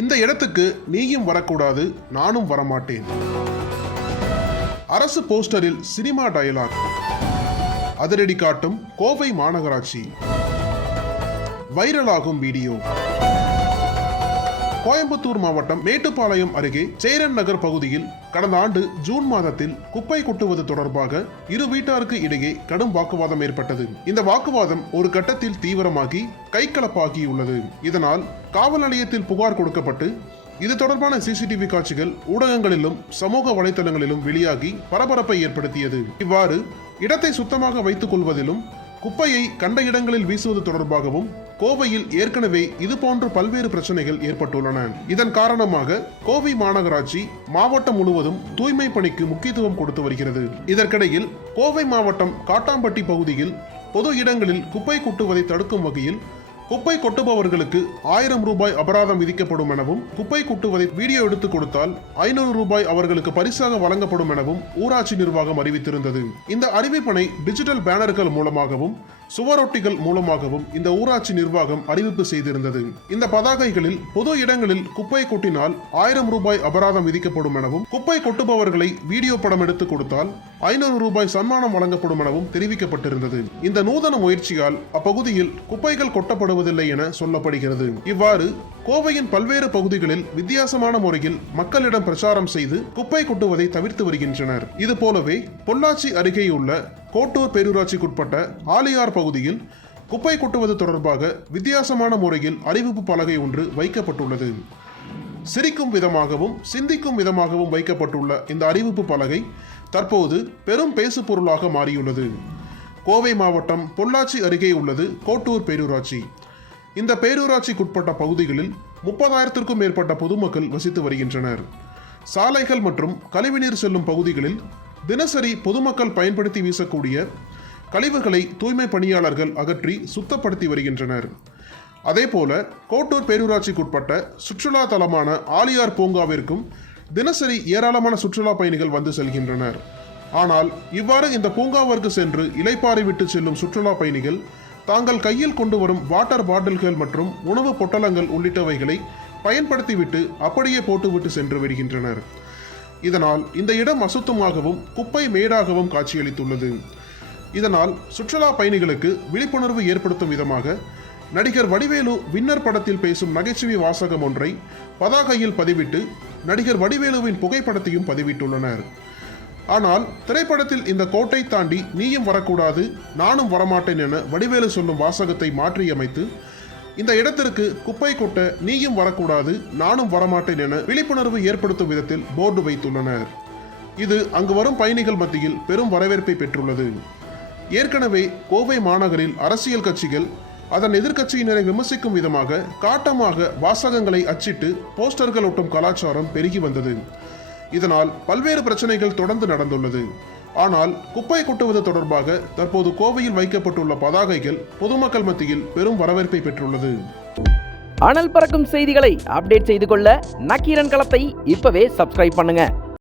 இந்த இடத்துக்கு நீயும் வரக்கூடாது, நானும் வரமாட்டேன். அரசு போஸ்டரில் சினிமா டயலாக். அதிரடி காட்டும் கோவை மாநகராட்சி. வைரலாகும் வீடியோ. கோயம்புத்தூர் மாவட்டம் மேட்டுப்பாளையம் அருகே சேரன் நகர் பகுதியில் கடந்த ஆண்டு ஜூன் மாதத்தில் குப்பை கொட்டுவது தொடர்பாக இரு வீட்டாருக்கு இடையே கடும் வாக்குவாதம் ஏற்பட்டது. இந்த வாக்குவாதம் ஒரு கட்டத்தில் தீவிரமாகி கைகலப்பாகியுள்ளது. இதனால் காவல் நிலையத்தில் புகார் கொடுக்கப்பட்டு இது தொடர்பான சிசிடிவி காட்சிகள் ஊடகங்களிலும் சமூக வலைதளங்களிலும் வெளியாகி பரபரப்பை ஏற்படுத்தியது. இவ்வாறு இடத்தை சுத்தமாக வைத்துக் கொள்வதிலும் குப்பையை கண்ட இடங்களில் வீசுவது தொடர்பாகவும் கோவையில் ஏற்கனவே இதுபோன்ற பல்வேறு பிரச்சனைகள் ஏற்பட்டுள்ளன. இதன் காரணமாக கோவை மாநகராட்சி மாவட்டம் முழுவதும் தூய்மை பணிக்கு முக்கியத்துவம் கொடுத்து வருகிறது. இதற்கிடையில் கோவை மாவட்டம் காட்டாம்பட்டி பகுதியில் பொது இடங்களில் குப்பை கொட்டுவதை தடுக்கும் வகையில் குப்பை கொட்டுபவர்களுக்கு 1000 ரூபாய் அபராதம் விதிக்கப்படும் எனவும், குப்பை கொட்டுவதை வீடியோ எடுத்து கொடுத்தால் 500 ரூபாய் அவர்களுக்கு பரிசாக வழங்கப்படும் எனவும் ஊராட்சி நிர்வாகம் அறிவித்திருந்தது. இந்த அறிவிப்பினை டிஜிட்டல் பேனர்கள் மூலமாகவும் சுவரொட்டிகள் மூலமாகவும் இந்த ஊராட்சி நிர்வாகம் அறிவிப்பு செய்திருந்தது. இந்த பதாகைகளில் பொது இடங்களில் குப்பை கொட்டினால் 1000 ரூபாய் அபராதம் விதிக்கப்படும் எனவும், குப்பை கொட்டுபவர்களை வீடியோ படம் எடுத்து கொடுத்தால் 500 ரூபாய் சன்மானம் வழங்கப்படும் எனவும் தெரிவிக்கப்பட்டிருந்தது. இந்த நூதன முயற்சியால் அப்பகுதியில் குப்பைகள் கொட்டப்படுவதில்லை என சொல்லப்படுகிறது. இவ்வாறு கோவையின் பல்வேறு பகுதிகளில் வித்தியாசமான முறையில் மக்களிடம் பிரச்சாரம் செய்து குப்பை கொட்டுவதை தவிர்த்து வருகின்றனர். இது போலவே பொள்ளாச்சி அருகேயுள்ள கோட்டூர் பேரூராட்சிக்குட்பட்ட ஆலியார் பகுதியில் குப்பை கொட்டுவது தொடர்பாக வித்தியாசமான முறையில் அறிவிப்பு பலகை ஒன்று வைக்கப்பட்டுள்ளது. சிரிக்கும் விதமாகவும் சிந்திக்கும் விதமாகவும் வைக்கப்பட்டுள்ள இந்த அறிவிப்பு பலகை தற்போது பெரும் பேசு பொருளாக மாறியுள்ளது. கோவை மாவட்டம் பொள்ளாச்சி அருகே உள்ளது கோட்டூர் பேரூராட்சி. இந்த பேரூராட்சிக்குட்பட்ட பகுதிகளில் 30,000க்கும் மேற்பட்ட பொதுமக்கள் வசித்து வருகின்றனர். சாலைகள் மற்றும் கழிவுநீர் செல்லும் பகுதிகளில் தினசரி பொதுமக்கள் பயன்படுத்தி வீசக்கூடிய கழிவுகளை தூய்மை பணியாளர்கள் அகற்றி சுத்தப்படுத்தி வருகின்றனர். அதேபோல கோட்டூர் பேரூராட்சிக்குட்பட்ட சுற்றுலா தலமான ஆலியார் பூங்காவிற்கும் தினசரி ஏராளமான சுற்றுலா பயணிகள் வந்து செல்கின்றனர். ஆனால் இவ்வாறு இந்த பூங்காவிற்கு சென்று இளைப்பாறை விட்டு செல்லும் சுற்றுலா பயணிகள் தாங்கள் கையில் கொண்டு வரும் வாட்டர் பாட்டில்கள் மற்றும் உணவு பொட்டலங்கள் உள்ளிட்டவைகளை பயன்படுத்திவிட்டு அப்படியே போட்டுவிட்டு சென்று விடுகின்றனர். இதனால் இந்த இடம் அசுத்தமாகவும் குப்பை மேடாகவும் காட்சியளித்துள்ளது. இதனால் சுற்றுலா பயணிகளுக்கு விழிப்புணர்வு ஏற்படுத்தும் விதமாக நடிகர் வடிவேலு வின்னர் படத்தில் பேசும் நகைச்சுவை வாசகம் ஒன்றை பதாகையில் பதிவிட்டு நடிகர் வடிவேலுவின் புகைப்படத்தையும் பதிவிட்டுள்ளனர். ஆனால் திரைப்படத்தில் இந்த கோட்டை தாண்டி நீயும் வரக்கூடாது, நானும் வரமாட்டேன் என வடிவேலு சொல்லும் வாசகத்தை மாற்றியமைத்து இந்த இடத்திற்கு குப்பை கொட்ட நீயும் வரக்கூடாது, நானும் வரமாட்டேன் என விழிப்புணர்வு ஏற்படுத்தும் விதத்தில் போர்டு வைத்துள்ளனர். இது அங்கு வரும் பயணிகள் மத்தியில் பெரும் வரவேற்பை பெற்றுள்ளது. ஏற்கனவே கோவை மாநகரில் அரசியல் கட்சிகள் அதன் எதிர்க்கட்சியினரை விமர்சிக்கும் விதமாக காட்டமாக வாசகங்களை அச்சிட்டு போஸ்டர்கள் ஒட்டும் கலாச்சாரம் பெருகி வந்தது. இதனால் பல்வேறு பிரச்சனைகள் தொடர்ந்து நடந்துள்ளது. ஆனால் குப்பை கொட்டுவது தொடர்பாக தற்போது கோவையில் வைக்கப்பட்டுள்ள பதாகைகள் பொதுமக்கள் மத்தியில் பெரும் வரவேற்பை பெற்றுள்ளது. அனல் பறக்கும் செய்திகளை அப்டேட் செய்து கொள்ள நக்கீரன் களத்தை இப்பவே சப்ஸ்கிரைப் பண்ணுங்க.